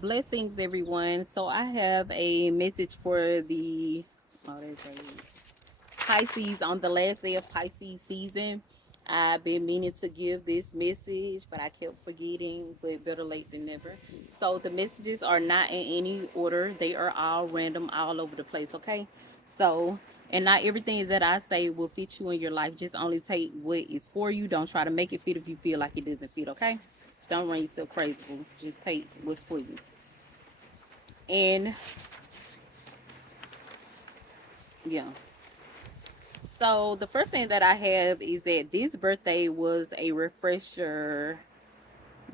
Blessings, everyone. So I have a message for the there's a Pisces on the last day of Pisces season. I've been meaning to give this message, but I kept forgetting. But better late than never. So the messages are not in any order; they are all random, all over the place. Okay, so. And not everything that I say will fit you in your life. Just only take what is for you. Don't try to make it fit if you feel like it doesn't fit, okay? Don't run yourself crazy. Just take what's for you. And yeah. So the first thing that I have is that this birthday was a refresher.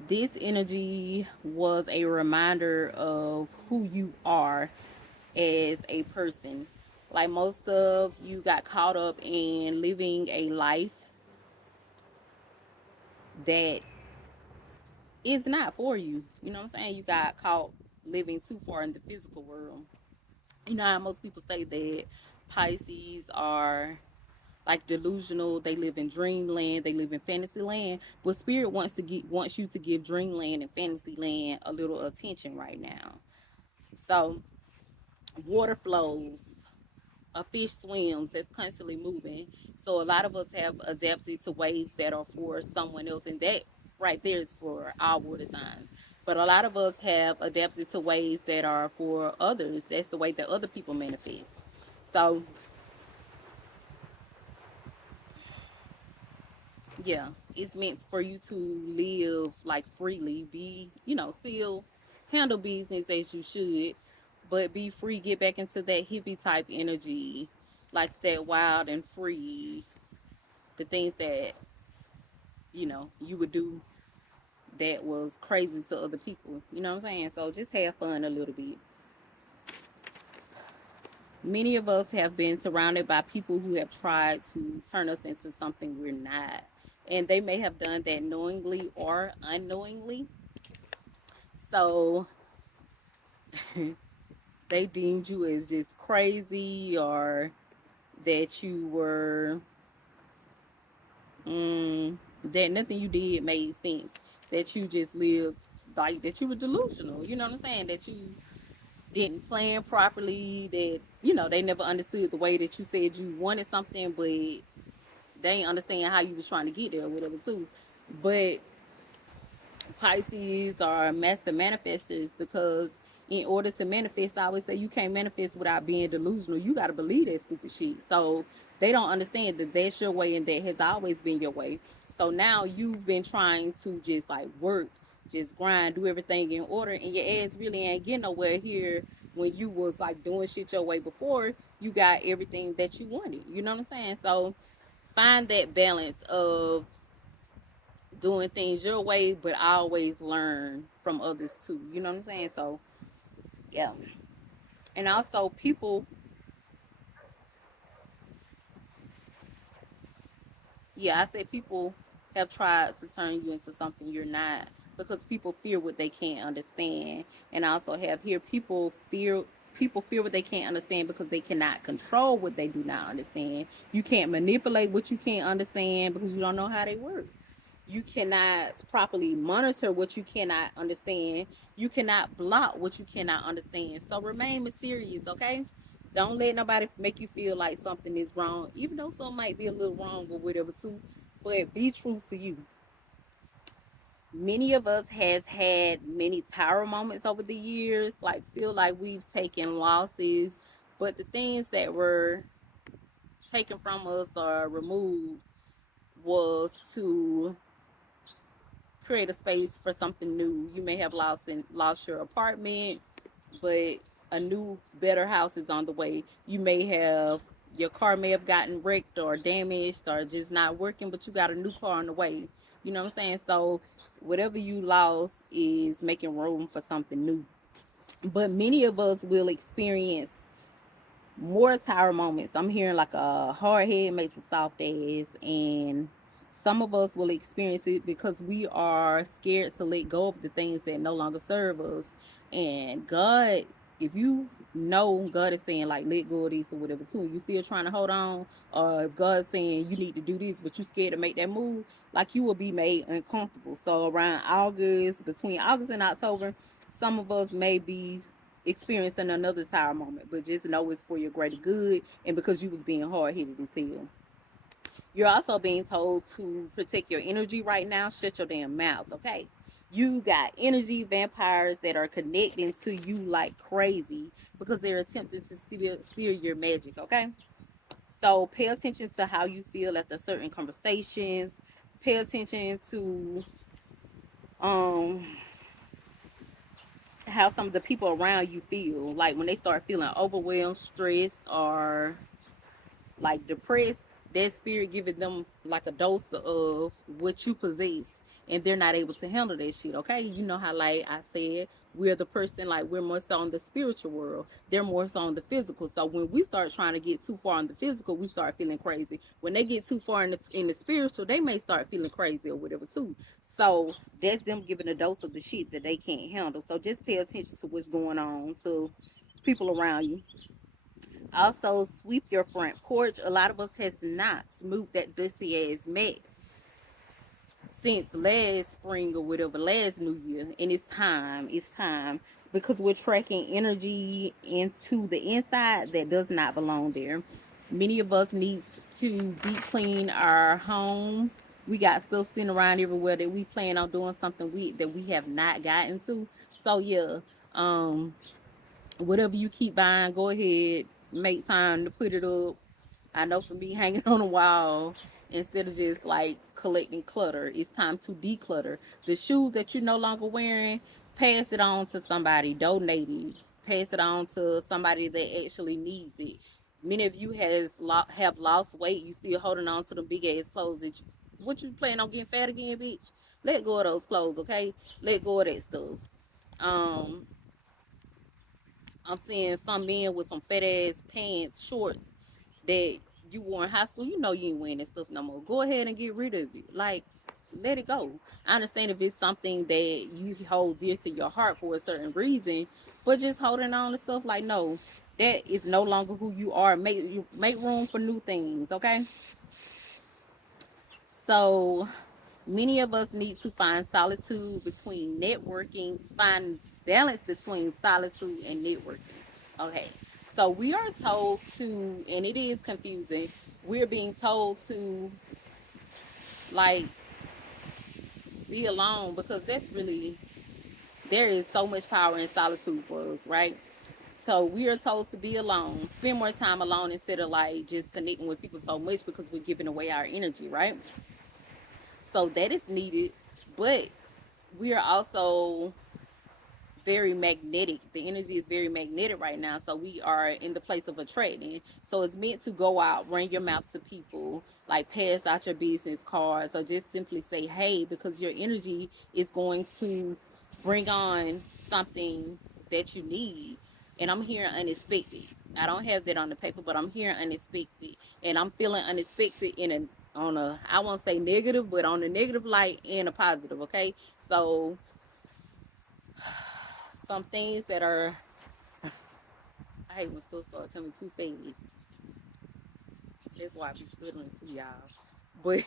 This energy was a reminder of who you are as a person. Like most of you got caught up in living a life that is not for you. You know what I'm saying? You got caught living too far in the physical world. You know how most people say that Pisces are like delusional. They live in dreamland. They live in fantasy land. But spirit wants you to give dreamland and fantasy land a little attention right now. So water flows, a fish swims. That's constantly moving. So a lot of us have adapted to ways that are for someone else, and that right there is for our water signs. But a lot of us have adapted to ways that are for others. That's the way that other people manifest. So yeah, it's meant for you to live like freely, be, still handle business as you should, but be free, get back into that hippie type energy, like that wild and free, the things that, you would do that was crazy to other people. You know what I'm saying? So just have fun a little bit. Many of us have been surrounded by people who have tried to turn us into something we're not. And they may have done that knowingly or unknowingly. So they deemed you as just crazy, or that you were, that nothing you did made sense, that you just lived, like that you were delusional. You know what I'm saying? That you didn't plan properly, that, they never understood the way that you said you wanted something, but they ain't understand how you was trying to get there or whatever too. But Pisces are master manifestors, because in order to manifest, I always say you can't manifest without being delusional. You got to believe that stupid shit. So they don't understand that that's your way and that has always been your way. So now you've been trying to just like work, just grind, do everything in order, and your ass really ain't getting nowhere here. When you was like doing shit your way before, you got everything that you wanted. You know what I'm saying? So find that balance of doing things your way, but I always learn from others too. You know what I'm saying? So yeah. And also people, yeah, I said people have tried to turn you into something you're not, because people fear what they can't understand. And I also have here people fear what they can't understand because they cannot control what they do not understand. You can't manipulate what you can't understand because you don't know how they work. You cannot properly monitor what you cannot understand. You cannot block what you cannot understand. So remain mysterious, okay? Don't let nobody make you feel like something is wrong, even though some might be a little wrong or whatever too. But be true to you. Many of us has had many tower moments over the years, like feel like we've taken losses, but the things that were taken from us or removed was to create a space for something new. You may have lost your apartment, but a new, better house is on the way. You may have your car may have gotten wrecked or damaged or just not working, but you got a new car on the way. You know what I'm saying? So whatever you lost is making room for something new. But many of us will experience more tower moments. I'm hearing like a hard head makes a soft ass, and some of us will experience it because we are scared to let go of the things that no longer serve us. And God, if you know God is saying like let go of these or whatever too, and you still trying to hold on, or if God's saying you need to do this but you scared to make that move, like you will be made uncomfortable. So around August, between August and October, some of us may be experiencing another tower moment, but just know it's for your greater good and because you was being hard headed as hell. You're also being told to protect your energy right now. Shut your damn mouth, okay? You got energy vampires that are connecting to you like crazy because they're attempting to steal your magic, okay? So pay attention to how you feel after certain conversations. Pay attention to um how some of the people around you feel. Like when they start feeling overwhelmed, stressed, or like depressed, that spirit giving them like a dose of what you possess, and they're not able to handle that shit. Okay, you know how like I said, we're the person, like we're more so on the spiritual world, they're more so on the physical. So when we start trying to get too far on the physical, we start feeling crazy. When they get too far in the spiritual, they may start feeling crazy or whatever too. So that's them giving a dose of the shit that they can't handle. So just pay attention to what's going on to people around you. Also, sweep your front porch. A lot of us has not moved that dusty ass mat since last spring or whatever, last New Year, and it's time. It's time because we're tracking energy into the inside that does not belong there. Many of us need to deep clean our homes. We got stuff sitting around everywhere that we plan on doing something that we have not gotten to. So yeah, um, whatever you keep buying, go ahead, make time to put it up. I know for me, hanging on a wall instead of just like collecting clutter, it's time to declutter. The shoes that you're no longer wearing, pass it on to somebody, donate it, pass it on to somebody that actually needs it. Many of you have lost weight. You still holding on to the big ass clothes that what you plan on getting fat again, bitch? Let go of those clothes, okay? Let go of that stuff. Um, I'm seeing some men with some fat ass pants, shorts that you wore in high school. You know you ain't wearing that stuff no more. Go ahead and get rid of it. Like, let it go. I understand if it's something that you hold dear to your heart for a certain reason, but just holding on to stuff like no, that is no longer who you are. Make room for new things, okay? So many of us need to find solitude between networking, find balance between solitude and networking. Okay. So we are told to, and it is confusing, we're being told to like be alone because that's really, there is so much power in solitude for us, right? So we are told to be alone, spend more time alone instead of like just connecting with people so much because we're giving away our energy, right? So that is needed, but we are also very magnetic. The energy is very magnetic right now. So we are in the place of attracting. So it's meant to go out, run your mouth to people, like pass out your business cards, or just simply say, hey, because your energy is going to bring on something that you need. And I'm hearing unexpected. I don't have that on the paper, but I'm hearing unexpected. And I'm feeling unexpected in on a, I won't say negative, but on a negative light and a positive, okay? So some things that are, I hate when stuff start coming too fast. That's why I be stuttering to y'all. But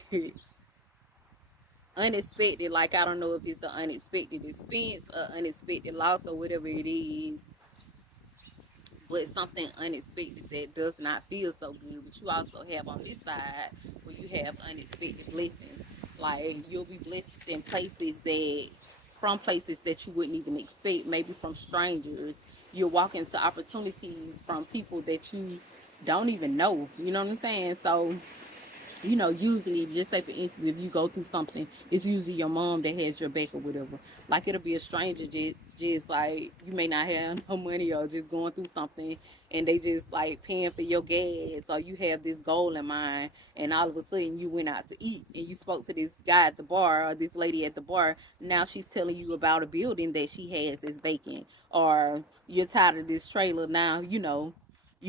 unexpected, like I don't know if it's the unexpected expense or unexpected loss or whatever it is, but something unexpected that does not feel so good. But you also have on this side where you have unexpected blessings. Like you'll be blessed in places that, from places that you wouldn't even expect, maybe from strangers. You'll walk into opportunities from people that you don't even know. You know what I'm saying? So usually, just say for instance, if you go through something, it's usually your mom that has your back or whatever. Like it'll be a stranger, just like you may not have no money or just going through something, and they just like paying for your gas, or you have this goal in mind, and all of a sudden you went out to eat and you spoke to this guy at the bar or this lady at the bar. Now she's telling you about a building that she has that's vacant, or you're tired of this trailer. Now you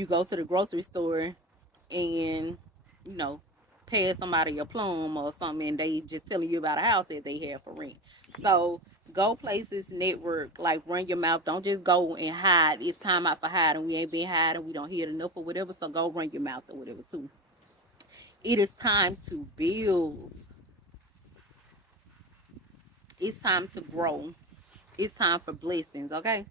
go to the grocery store and you know pay somebody a plum or something, and they just telling you about a house that they have for rent. So go places, network, like run your mouth. Don't just go and hide. It's time out for hiding. We ain't been hiding. We don't hear enough or whatever. So go run your mouth or whatever too. It is time to build. It's time to grow. It's time for blessings, okay?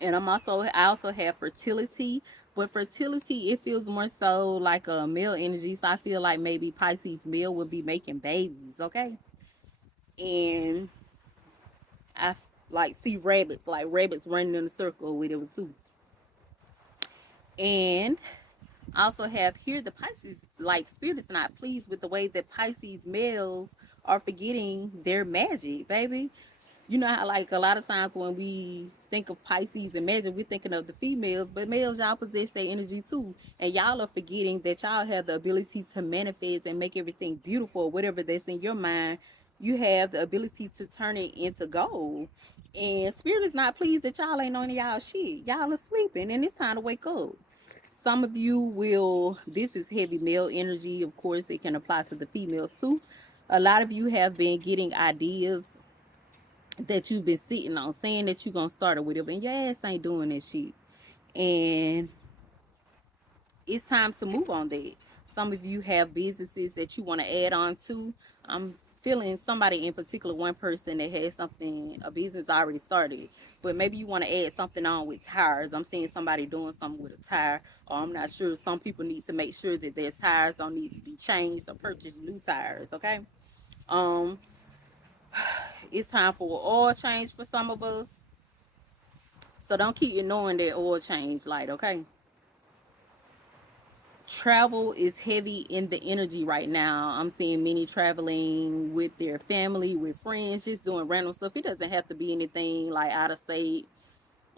And I also have fertility, but fertility it feels more so like a male energy. So I feel like maybe Pisces male would be making babies, okay? And I like see rabbits, like rabbits running in a circle with it too. And I also have here the Pisces, like spirit is not pleased with the way that Pisces males are forgetting their magic, baby. You know how like a lot of times when we think of Pisces and magic, we're thinking of the females, but males y'all possess their energy too, and y'all are forgetting that y'all have the ability to manifest and make everything beautiful, whatever that's in your mind. You have the ability to turn it into gold. And spirit is not pleased that y'all ain't on y'all shit. Y'all are sleeping, and it's time to wake up. Some of you will, this is heavy male energy. Of course, it can apply to the females too. A lot of you have been getting ideas that you've been sitting on, saying that you're gonna start or whatever, and your ass ain't doing that shit. And it's time to move on that. Some of you have businesses that you want to add on to. I'm feeling somebody in particular, one person that has something, a business already started, but maybe you want to add something on with tires. I'm seeing somebody doing something with a tire, or I'm not sure. Some people need to make sure that their tires don't need to be changed or purchase new tires. Okay. Um, it's time for oil change for some of us. So don't keep ignoring that oil change light, okay? Travel is heavy in the energy right now. I'm seeing many traveling with their family, with friends, just doing random stuff. It doesn't have to be anything like out of state,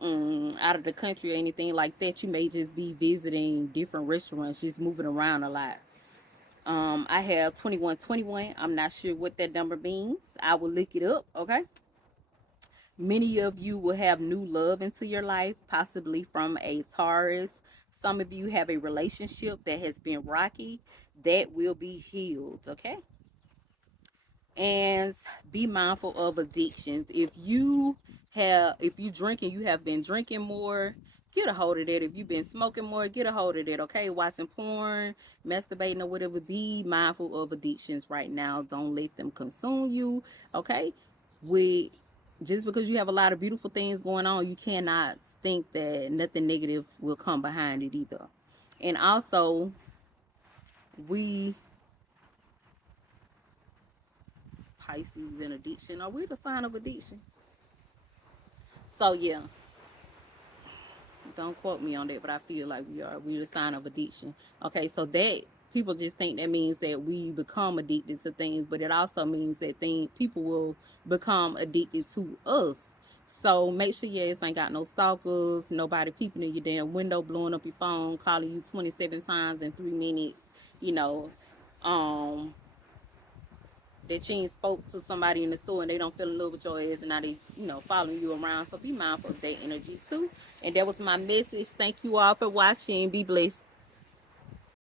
out of the country or anything like that. You may just be visiting different restaurants, just moving around a lot. I have 2121. I'm not sure what that number means. I will look it up, okay? Many of you will have new love into your life, possibly from a Taurus. Some of you have a relationship that has been rocky that will be healed, okay? And be mindful of addictions. If you drink and you have been drinking more, get a hold of that. If you've been smoking more, get a hold of that, okay? Watching porn, masturbating or whatever, be mindful of addictions right now. Don't let them consume you, okay? We Just because you have a lot of beautiful things going on, you cannot think that nothing negative will come behind it either. And also, we Pisces and addiction, are we the sign of addiction? So yeah, don't quote me on that, but I feel like we're the sign of addiction. Okay, so that people just think that means that we become addicted to things, but it also means that people will become addicted to us. So make sure your ass ain't got no stalkers, nobody peeping in your damn window, blowing up your phone, calling you 27 times in 3 minutes. You know, um, that you ain't spoke to somebody in the store and they don't feel in love with your ass and now they, following you around. So be mindful of that energy too. And that was my message. Thank you all for watching. Be blessed.